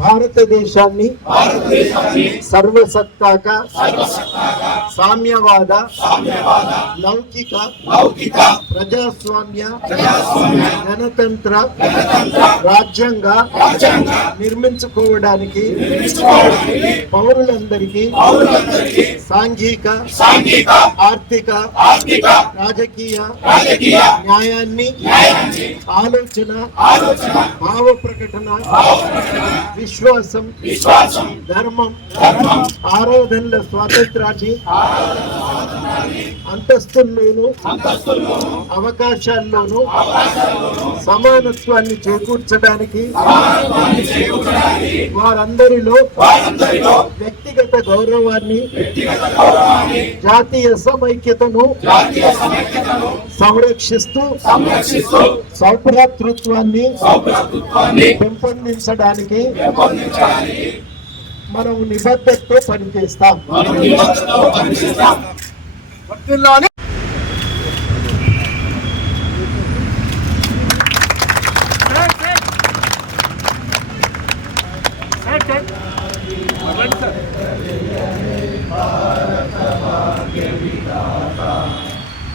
భారతదేశాన్ని సర్వసత్తాక సామ్యవాద లౌకిక ప్రజాస్వామ్య గణతంత్ర రాజ్యంగా నిర్మించుకోవడానికి పౌరులందరికీ సాంఘిక ఆర్థిక రాజకీయ న్యాయాన్ని ఆలోచన భావ ప్రకటన విశ్వాసం ధర్మం ఆరాధనల స్వాతంత్రాన్ని అంతస్తుల్లోనూ అవకాశాల్లోనూ సమానత్వాన్ని చేకూర్చడానికి వారందరిలో వ్యక్తిగత గౌరవాన్ని జాతీయ సమైక్యతను సంరక్షిస్తూ సౌభ్రాతృత్వాన్ని పెంపొందించడానికి మనం నిబద్ధతతో పనిచేస్తాం.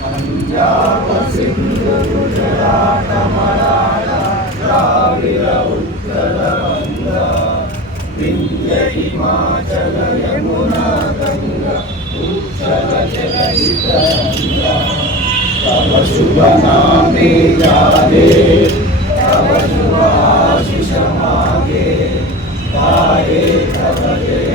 పంజాబ్ సింధు గుజరాత మరాఠ ద్రావిడ ఉత్తర వంగ వింధ్య హిమాచల యమునా గంగా ఉచ్చల జలధిత గంగా తవ శుభ నామే జాగే తవ శుభ ఆశిష మాగే గాయే తవ జయ